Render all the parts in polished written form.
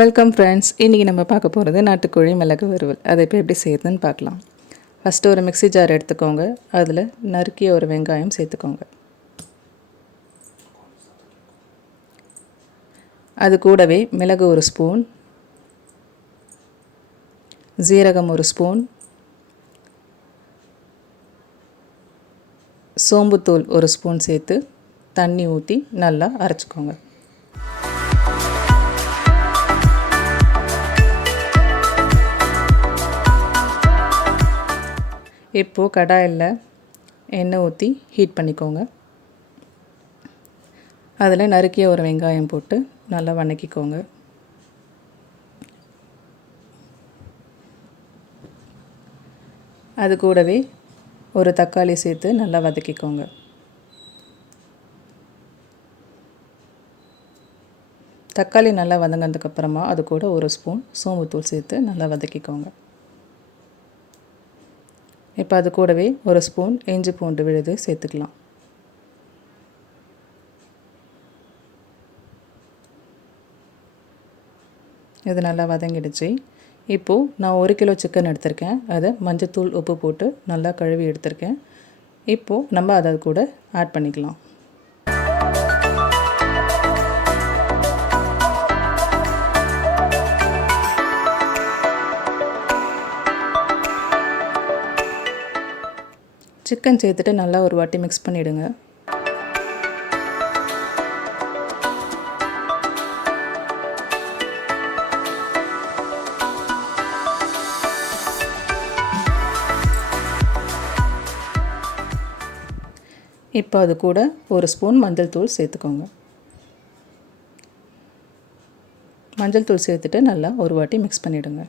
Welcome friends. இன்றைக்கி நம்ம பார்க்க போகிறது நாட்டுக்கோழி மிளகு வறுவல். அதை இப்போ எப்படி செய்யுதுன்னு பார்க்கலாம். ஃபஸ்ட்டு ஒரு மிக்ஸி ஜார் எடுத்துக்கோங்க. அதில் நறுக்கிய ஒரு வெங்காயம் சேர்த்துக்கோங்க. அது கூடவே மிளகு ஒரு ஸ்பூன், ஜீரகம் ஒரு ஸ்பூன், சோம்புத்தூள் ஒரு ஸ்பூன் சேர்த்து தண்ணி ஊற்றி நல்லா அரைச்சிக்கோங்க. இப்போது கடாயில் எண்ணெய் ஊற்றி ஹீட் பண்ணிக்கோங்க. அதில் நறுக்கிய ஒரு வெங்காயம் போட்டு நல்லா வதக்கிக்கோங்க. அது கூடவே ஒரு தக்காளி சேர்த்து நல்லா வதக்கிக்கோங்க. தக்காளி நல்லா வதங்கினதுக்கப்புறமா அது கூட ஒரு ஸ்பூன் சோம்புத்தூள் சேர்த்து நல்லா வதக்கிக்கோங்க. இப்போ அது கூடவே ஒரு ஸ்பூன் இஞ்சி பூண்டு விழுது சேர்த்துக்கலாம். இது நல்லா வதங்கிடுச்சு. இப்போது நான் 1 கிலோ சிக்கன் எடுத்திருக்கேன். அதை மஞ்சத்தூள் உப்பு போட்டு நல்லா கழுவி எடுத்திருக்கேன். இப்போது நம்ம அதை கூட ஆட் பண்ணிக்கலாம். சிக்கன் சேர்த்துட்டு நல்லா ஒரு வாட்டி மிக்ஸ் பண்ணிவிடுங்க. இப்போ அது கூட ஒரு ஸ்பூன் மஞ்சள் தூள் சேர்த்துக்கோங்க. மஞ்சள் தூள் சேர்த்துட்டு நல்லா ஒரு வாட்டி மிக்ஸ் பண்ணிவிடுங்க.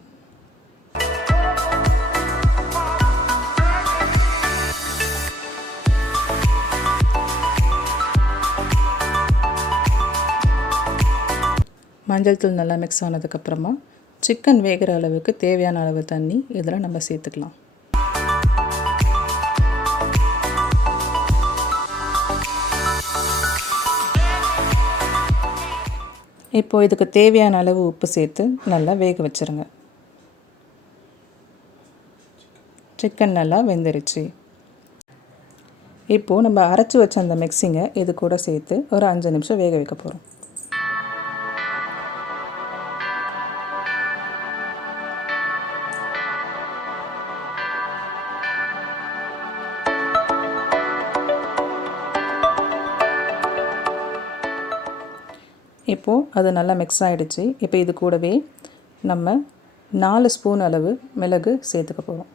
மஞ்சள் தூள் நல்லா மிக்ஸ் ஆனதுக்கப்புறமா சிக்கன் வேகிற அளவுக்கு தேவையான அளவு தண்ணி இதில் நம்ம சேர்த்துக்கலாம். இப்போது இதுக்கு தேவையான அளவு உப்பு சேர்த்து நல்லா வேக வச்சுருங்க. சிக்கன் நல்லா வெந்துருச்சு. இப்போது நம்ம அரைச்சி வச்ச அந்த மிக்ஸிங்கை இது கூட சேர்த்து ஒரு 5 நிமிஷம் வேக வைக்க போகிறோம். இப்போது அது நல்லா மிக்ஸ் ஆகிடுச்சு. இப்போ இது கூடவே நம்ம 4 ஸ்பூன் அளவு மிளகு சேர்த்துக்க போகிறோம்.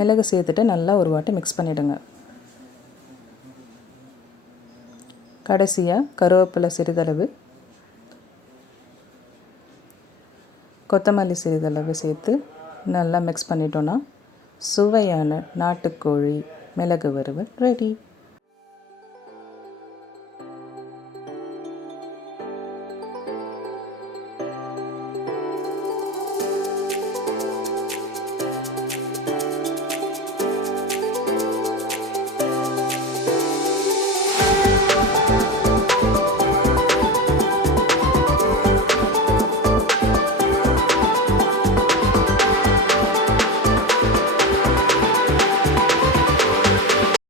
மிளகு சேர்த்துட்டு நல்லா ஒரு வாட்டி மிக்ஸ் பண்ணிவிடுங்க. கடைசியாக கருவேப்பிலை சிறிதளவு, கொத்தமல்லி சிறிதளவு சேர்த்து நல்லா மிக்ஸ் பண்ணிட்டோன்னா சுவையான நாட்டுக்கோழி மிளகு வறுவல் ரெடி.